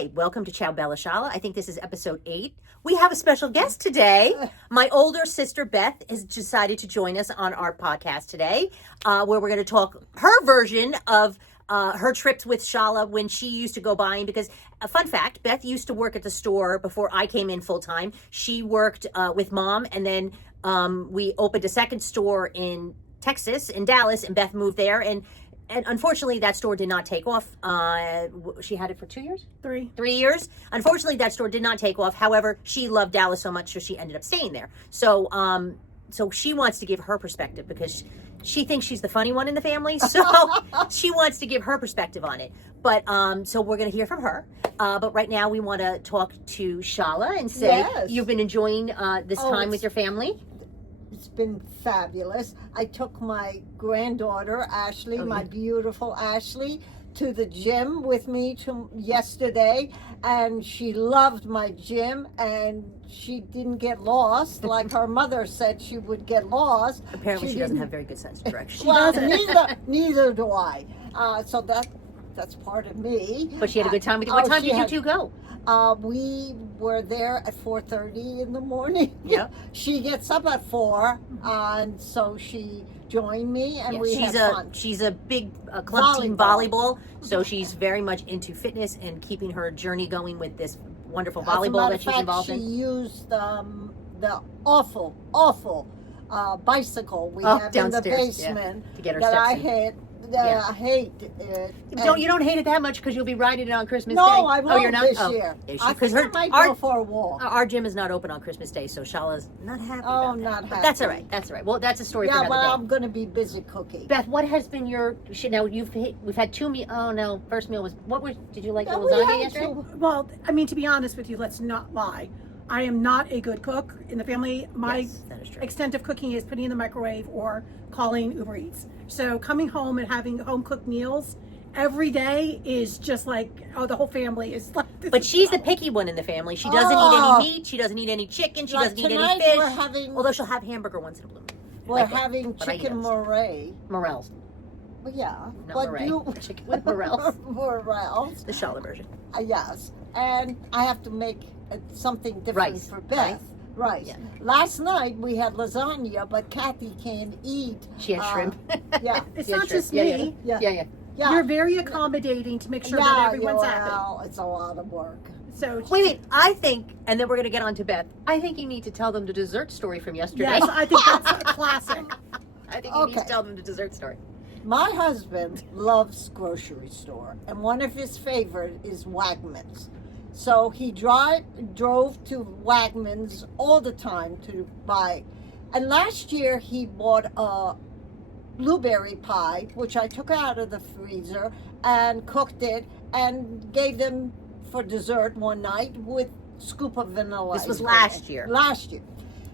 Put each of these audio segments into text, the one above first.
Hi, welcome to Ciao Bella, Shala. I think this is episode 8. We have a special guest today. My older sister, Beth, has decided to join us on our podcast today, where we're going to talk her version of her trips with Shala when she used to go buying. Because, a fun fact, Beth used to work at the store before I came in full-time. She worked with Mom, and then we opened a second store in Texas, in Dallas, and Beth moved there. And unfortunately, that store did not take off. She had it for 2 years? 3. 3 years. Unfortunately, that store did not take off. However, she loved Dallas so much, so she ended up staying there. So she wants to give her perspective because she thinks she's the funny one in the family. So she wants to give her perspective on it. But so we're going to hear from her. But right now, we want to talk to Shala and say you've been enjoying this time with your family. It's been fabulous. I took my granddaughter, Ashley, my beautiful Ashley, to the gym with me yesterday, and she loved my gym, and she didn't get lost like her mother said she would get lost. Apparently, she doesn't have very good sense of direction. Well, neither do I. So that's part of me. But she had a good time with you. What time did you two go? We were there at 4:30 in the morning. Yeah. She gets up at 4, and so she joined me, and we had fun. She's a big club team volleyball, so she's very much into fitness and keeping her journey going with this wonderful volleyball that she's involved in. She used the awful bicycle we have in the basement to get her that steps I in. had. I hate it. You don't hate it that much because you'll be riding it on Christmas Day. No, I won't. Oh, you're not this year. I think I might go for a walk. Our gym is not open on Christmas Day, so Shala's not happy about that. Not happy. But that's all right. That's all right. Well, that's a story for another day. Yeah, well, I'm going to be busy cooking. Beth, what has been your now? We've had 2 meals. Oh no, first meal was did you like the lasagna yesterday? Well, I mean, to be honest with you, let's not lie. I am not a good cook in the family. My extent of cooking is putting in the microwave or calling Uber Eats. So coming home and having home cooked meals every day is just like, the whole family is like this. But she's the picky one in the family. She doesn't eat any meat. She doesn't eat any chicken. She doesn't eat any fish. Although she'll have hamburger once in a blue moon. We're having chicken morels. Morels. Well, yeah. Not chicken with morels. Morels. The Shala version. Yes. And I have to make something different for Beth. Rice. Yeah. Last night we had lasagna, but Kathy can't eat. She had shrimp. Yeah. It's not just me. Yeah. You're very accommodating to make sure that everyone's happy. Well, it's a lot of work. So wait, I think, and then we're going to get on to Beth. I think you need to tell them the dessert story from yesterday. Yes, I think that's a classic. I think you need to tell them the dessert story. My husband loves grocery store, and one of his favorite is Wegmans. So he drove to Wegmans all the time to buy. And last year he bought a blueberry pie, which I took out of the freezer and cooked it and gave them for dessert one night with scoop of vanilla. This was last year. Last year.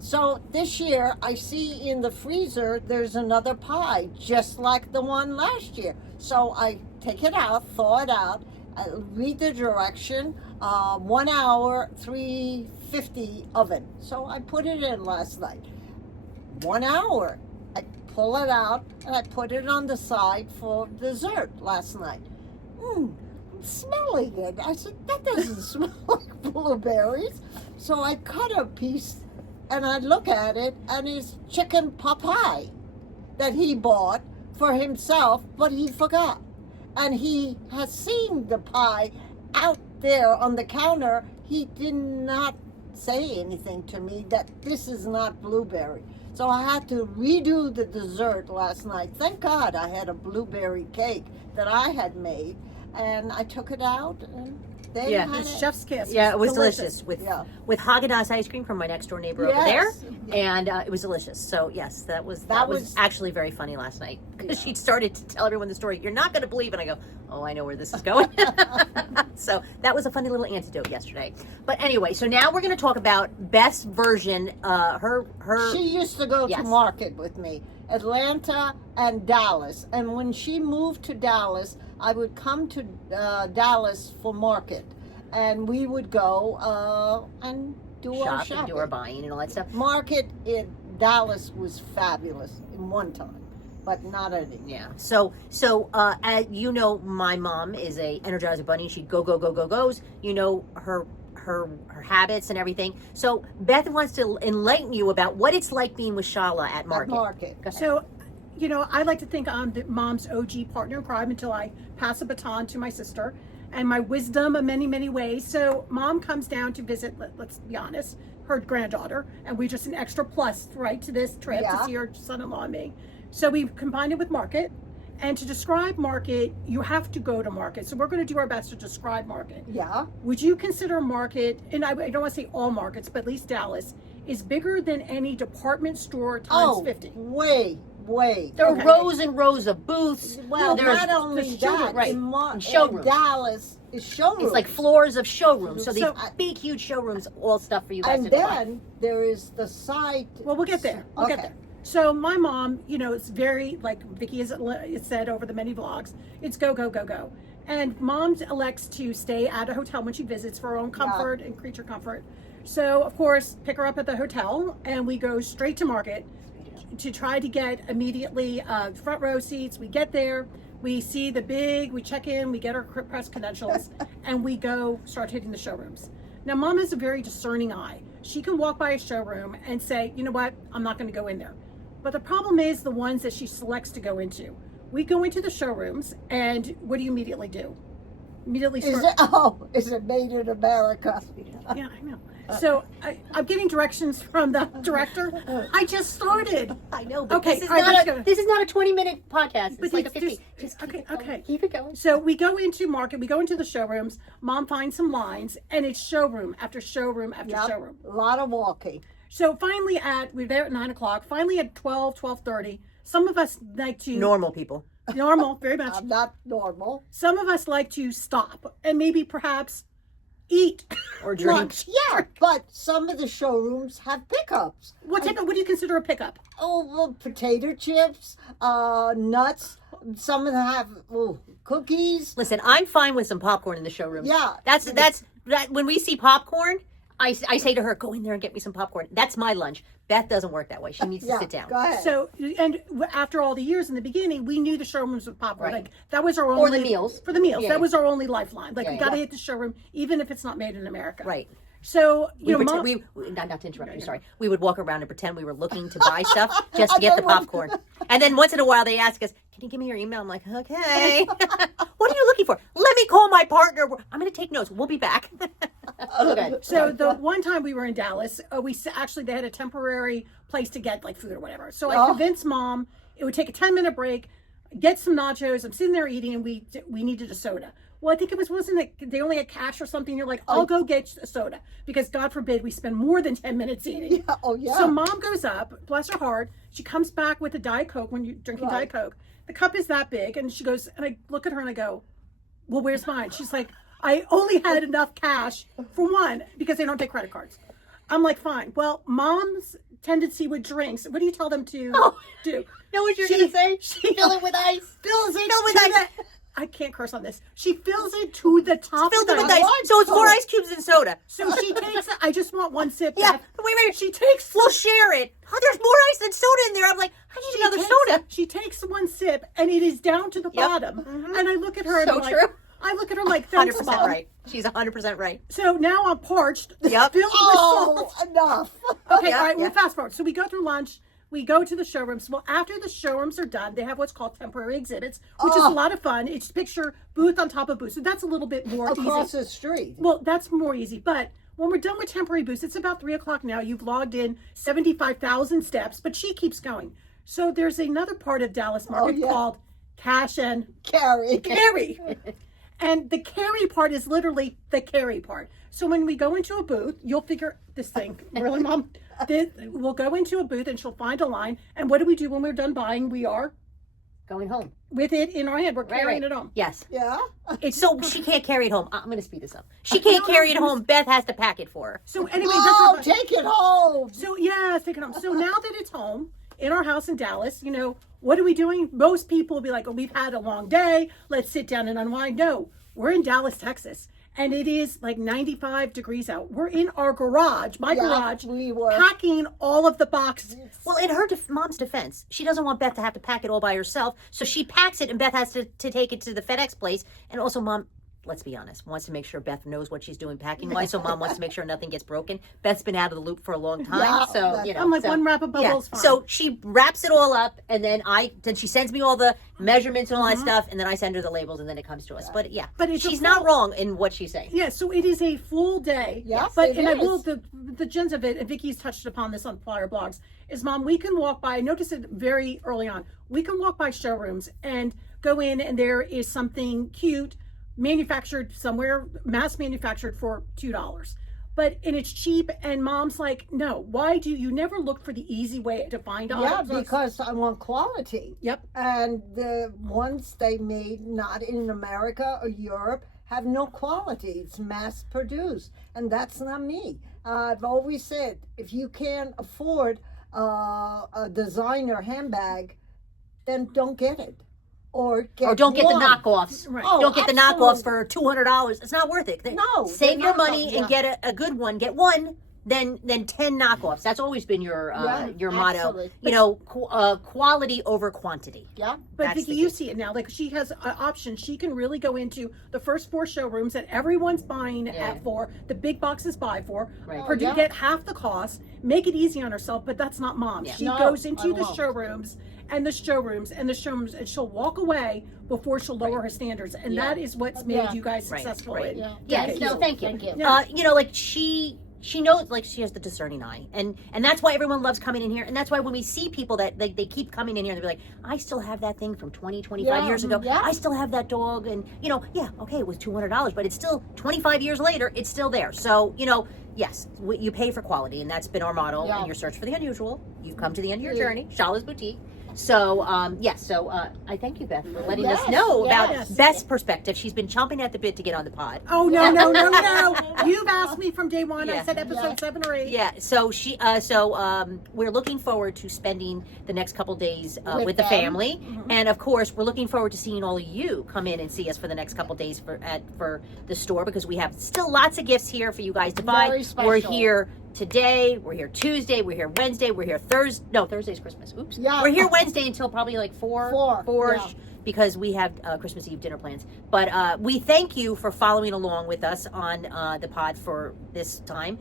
So this year I see in the freezer there's another pie just like the one last year. So I take it out, thaw it out, read the direction, 1 hour, 350 oven. So I put it in last night. 1 hour. I pull it out and I put it on the side for dessert last night. I'm smelling it. I said, that doesn't smell like blueberries. So I cut a piece and I look at it, and it's chicken pot pie that he bought for himself, but he forgot. And he has seen the pie out there on the counter. He did not say anything to me that this is not blueberry. So I had to redo the dessert last night. Thank God I had a blueberry cake that I had made, and I took it out and they had it. Chef's kiss. Yeah, it was delicious with Haagen-Dazs ice cream from my next door neighbor over there, and it was delicious. So yes, that was actually very funny last night because she started to tell everyone the story. You're not going to believe it. And I go, oh, I know where this is going. So that was a funny little antidote yesterday. But anyway, so now we're going to talk about Beth's version. Her. She used to go to market with me, Atlanta and Dallas, and when she moved to Dallas, I would come to Dallas for market, and we would go and do our shopping. And do our buying and all that stuff. Market in Dallas was fabulous in one time. but not anymore. Yeah. So, as you know, my mom is a Energizer Bunny. She goes. You know her habits and everything. So Beth wants to enlighten you about what it's like being with Shala at market. Go ahead. So, you know, I like to think I'm the mom's OG partner in crime until I pass a baton to my sister, and my wisdom in many, many ways. So mom comes down to visit, let's be honest, her granddaughter, and we just an extra plus, right, to this trip to see her son-in-law and me. So we combined it with market. And to describe market, you have to go to market. So we're going to do our best to describe market. Yeah. Would you consider market, and I don't want to say all markets, but at least Dallas, is bigger than any department store times 50? Way. There are rows and rows of booths. Well, there's not only that, right. in Showrooms. Dallas is showrooms. It's like floors of showrooms. So these big, huge showrooms, all stuff for you guys and to then there is the site. Well, we'll get there. We'll get there. So my mom, you know, it's very, like Vicki has said over the many vlogs, it's go, go, go, go. And mom elects to stay at a hotel when she visits for her own comfort and creature comfort. So, of course, pick her up at the hotel, and we go straight to market to try to get immediately front row seats. We get there, we see we check in, we get our press credentials, and we go start hitting the showrooms. Now, mom has a very discerning eye. She can walk by a showroom and say, you know what, I'm not going to go in there. But the problem is the ones that she selects to go into. We go into the showrooms, and what do you immediately do? Immediately start. Is it made in America? Yeah, I know. So I'm getting directions from the director. I just started. I know, but okay, this is not a 20-minute podcast. It's like a 50. Just okay. Keep it going. So we go into market. We go into the showrooms. Mom finds some lines, and it's showroom after showroom after showroom. A lot of walking. So finally we're there at 9 o'clock. Finally at 12:30. Some of us like to normal people. Normal, very much. I'm not normal. Some of us like to stop and maybe perhaps eat or drink. Lunch. Yeah, but some of the showrooms have pickups. What do you consider a pickup? Oh, well, potato chips, nuts. Some of them have cookies. Listen, I'm fine with some popcorn in the showroom. Yeah, that's when we see popcorn, I say to her, go in there and get me some popcorn. That's my lunch. Beth doesn't work that way. She needs to sit down. Go ahead. So, and after all the years in the beginning, we knew the showrooms with popcorn. Right. Like that was our only or the meals. For the meals, Yeah. that was our only lifeline. Like Yeah, we got to hit the showroom, even if it's not made in America. Right. So not to interrupt you. Sorry. We would walk around and pretend we were looking to buy stuff just to get the popcorn. And then once in a while they ask us, "Can you give me your email?" I'm like, "Okay." What are you looking for? Let me call my partner. I'm going to take notes. We'll be back. Okay. So the one time we were in Dallas, they had a temporary place to get like food or whatever. So I convinced mom it would take a 10-minute break, get some nachos. I'm sitting there eating, and we needed a soda. Well, I think wasn't it they only had cash or something? You're like, I'll go get a soda because God forbid we spend more than 10 minutes eating. Yeah. Oh yeah. So mom goes up, bless her heart. She comes back with a Diet Coke when you're drinking Diet Coke. The cup is that big, and she goes, and I look at her and I go, well, where's mine? She's like, I only had enough cash for one because they don't take credit cards. I'm like, fine. Well, mom's tendency with drinks, what do you tell them to do? Know what you're going to say? Fill it with ice. Fills it with ice. I can't curse on this. She fills it to the top. Filled it with ice. So it's more ice cubes than soda. So she takes it. I just want one sip. Yeah. Beth. Wait. She takes. We'll share it. Oh, there's more ice than soda in there. I'm like, I need another soda. She takes one sip, and it is down to the bottom. Mm-hmm. And I look at her. So and I'm true. Like, I look at her like, thanks, 100% Mom. right. She's 100% right. So now I'm parched. Yep. Filled with salt. Enough. Okay, all right, we'll fast forward. So we go through lunch. We go to the showrooms. Well, after the showrooms are done, they have what's called temporary exhibits, which is a lot of fun. It's picture booth on top of booth. So that's a little bit more across easy. the street. Well, that's more easy. But when we're done with temporary booths, it's about 3 o'clock now. You've logged in 75,000 steps, but she keeps going. So there's another part of Dallas market called cash and carry. And the carry part is literally the carry part. So when we go into a booth, you'll figure this thing, really, Mom? We'll go into a booth and she'll find a line. And what do we do when we're done buying? We are going home with it in our hand. We're carrying it home. Yes. Yeah. So she can't carry it home. I'm going to speed this up. She can't carry it home. Beth has to pack it for her. So anyway, take it home. So yeah, take it home. So now that it's home in our house in Dallas, you know, what are we doing? Most people will be like, oh, we've had a long day. Let's sit down and unwind. No, we're in Dallas, Texas. and it is like 95 degrees out. We're in our garage, my garage, we were. packing all of the boxes. Well, in her mom's defense, she doesn't want Beth to have to pack it all by herself, so she packs it, and Beth has to take it to the FedEx place. And also, Mom, let's be honest, wants to make sure Beth knows what she's doing packing-wise, so Mom wants to make sure nothing gets broken. Beth's been out of the loop for a long time, Yeah, so, you know. I'm like, so, one wrap of yeah. bubbles, fine. So she wraps it all up, and then she sends me all the measurements and all that stuff, and then I send her the labels, and then it comes to us. But, yeah, But it's she's not wrong in what she's saying. Yeah, so it is a full day. Yes, but it and I is. will the gins of it, and Vicky's touched upon this on prior blogs, is Mom, we can walk by, I noticed it very early on, we can walk by showrooms and go in and there is something cute, manufactured somewhere, mass manufactured for $2. And it's cheap, and Mom's like, no, why do you never look for the easy way to find out? Yeah, because I want quality. Yep. And the ones they made not in America or Europe have no quality. It's mass produced, and that's not me. I've always said, if you can't afford a designer handbag, then don't get it. Or don't get the knockoffs. Right. Oh, Don't get the absolutely. knockoffs for $200. It's not worth it. No, Save they're your not, money yeah. and get a good one. Get one, then 10 knockoffs. That's always been your motto. absolutely. You know, quality over quantity. Yeah. But That's Vicky, the you key. see it now. Like, she has an option. She can really go into the first 4 showrooms that everyone's buying at for, the big boxes buy for, Right. yeah. get half the cost, make it easy on herself. But that's not Mom. Yeah. She No, goes into I the won't. showrooms and the showrooms and the showrooms, and she'll walk away before she'll lower her standards. And that is what's made Yeah. you guys Right, successful. right. in Yeah. Yes, decades. no, thank you. Thank you. Yeah. You know, like she knows, like she has the discerning eye, and that's why everyone loves coming in here, and that's why when we see people that they keep coming in here, they'll be like, I still have that thing from 25 Yeah, years ago. yeah. I still have that dog, and you know, yeah, okay, it was $200, but it's still 25 years later, it's still there. So you know, yes, you pay for quality, and that's been our motto. Yeah. In your search for the unusual, you've come to the end of your journey. Shala's Boutique. So, yes, so I thank you, Beth, for letting us Yes, know about yes. Beth's perspective. She's been chomping at the bit to get on the pod. Oh, no, no, no, no. You've asked me from day one. Yeah. I said episode 7 or 8. Yeah, so we're looking forward to spending the next couple days with the them. family, and of course, we're looking forward to seeing all of you come in and see us for the next couple days for the store, because we have still lots of gifts here for you guys to buy. Very special. We're here today, we're here Tuesday, we're here Wednesday, we're here Thursday. No, Thursday's Christmas. Oops. Yeah. We're here Wednesday until probably like 4 yeah. because we have Christmas Eve dinner plans. But we thank you for following along with us on the pod for this time.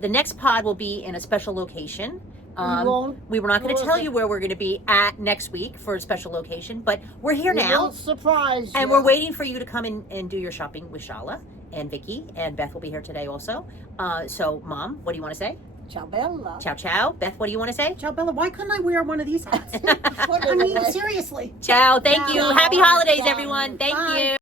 The next pod will be in a special location. We were not going to tell you where we're going to be at next week for a special location, but we're here now. We'll surprise And you. we're waiting for you to come in and do your shopping with Shala and Vicky, and Beth will be here today also. So, Mom, what do you want to say? Ciao Bella. Ciao, ciao. Beth, what do you want to say? Ciao, Bella, why couldn't I wear one of these hats? Put I it mean, away. seriously. Ciao. Thank you. Ciao. Happy holidays, Ciao. everyone. Thank Bye. you.